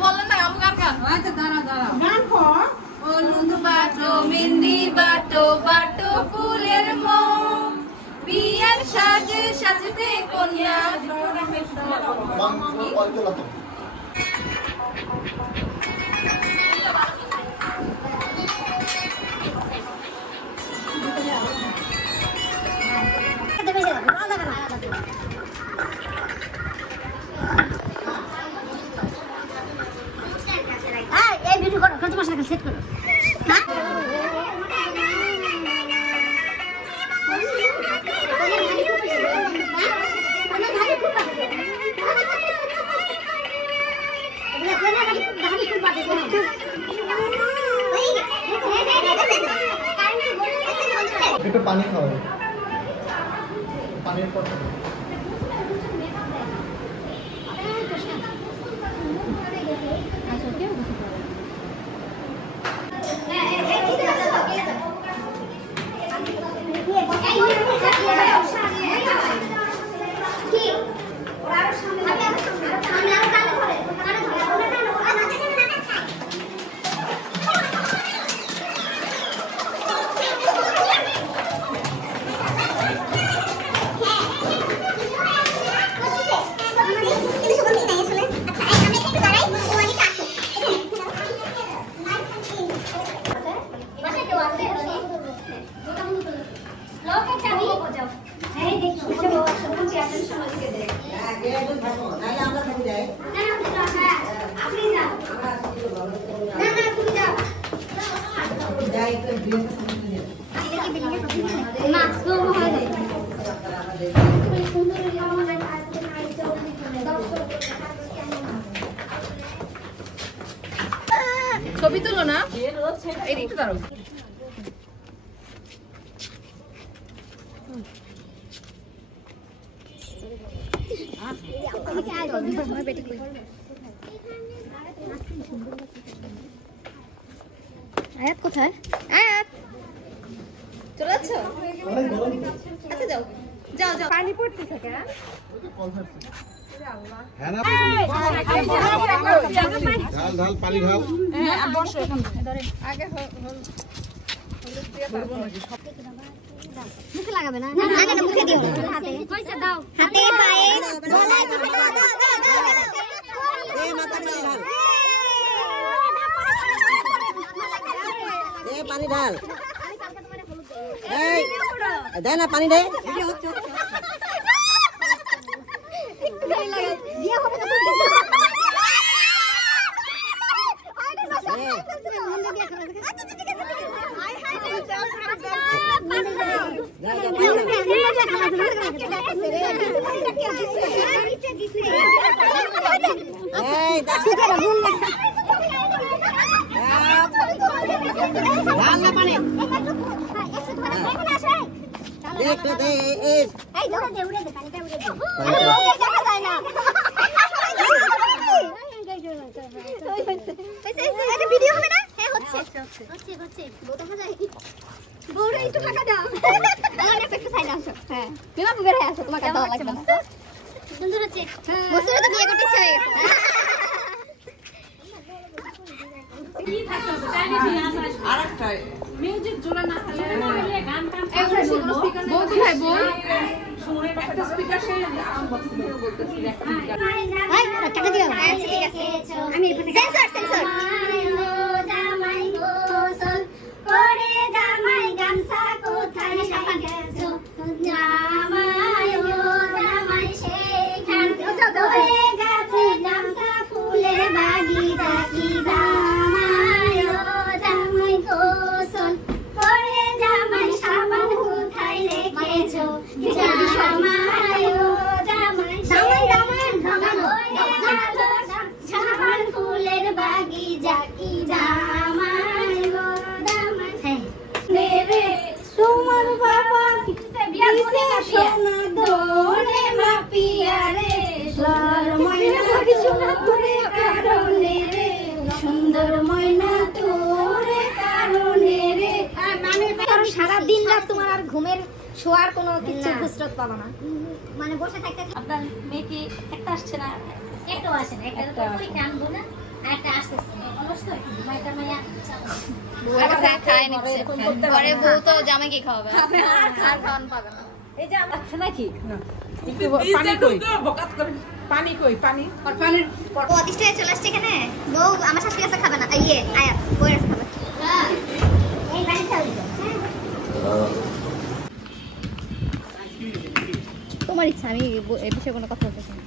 বললেন না গান গান আচ্ছা দাঁড়া দাঁড়া গান কর হলুদ বাটো মেহেন্দি বাটো বাটো ফুলের মৌ বিয়ের সাজে সাজতে কন্যা सेट करो पानी खाओ पानी ছবি তুলো না এই দিকটা দাঁড়াও আয়াত কোথায় আয়াত চলে যাচ্ছ আচ্ছা যাও যাও যাও পানি পড়তেছে কেন ঢাল ঢাল পানি ঢাল হ্যাঁ বসো এখন আগে মুখে লাগাবে না না না মুখে দিও হাতে কইছে দাও হাতে পায়ে গলায় দাও এ মাথা ঢাল এ পানি ঢাল এই দে না পানি দে একটু গায়ে লাগা দিয়া হবে না মিউজিক জোড়া না হলে গান গান বলতে ভাই বল শুনে একটা স্পিকার সে আনবক্স করে বলতেছি একটা হাই টাকা দিও আচ্ছা ঠিক আছে আমি সেন্সর সেন্সর জামাই গোসল করে জামাই গামছা কোথায় গেছো জামাই ও জামাই সেইখান হয়ে গেছে গামছা ফুলের বাগি ডাকি জামাই ও জামাই গোসল করে জামাই সাবান কোথায় রেখেছো জামাই ও জামাই জামাই সাবান ফুলের বাগি ডাকি জামাই ও জামাই মেরে তোমার বাবা বিয়া সোনা দোনে মাপিয়া রে সর ময়না সোনা তোরে কারণে রে সুন্দর ময়না তোরে কারণে রে মানে সারা দিন রাত তোমার আর ঘুমের শোয়ার কোনো কিছু ফুসরত পাবো না, মানে বসে থাকতে। আপনার মেয়ে কি একটা আসছে না? একটাও আসে না, একটা তো ওই টানবো না, আর একটা আসতেছে অবশ্যই মাইটা মাইয়া বউয়ের কাছে খায় নিচ্ছে, পরে বউ তো জামাইকে খাওয়াবে, আর খাওয়ান পাবে না। এই যে আমার আছে নাকি? একটু পানি কই, বকাত করে পানি কই, পানি আর পানির ও অতিষ্ঠ হয়ে চলে আসছে এখানে। বউ আমার শাশুড়ি কাছে খাবে না, ইয়ে আয়া বউয়ের কাছে খাবে। এই বাড়ি চাল তোমার ইচ্ছা, আমি এ বিষয়ে কোনো কথা বলতে চাই না।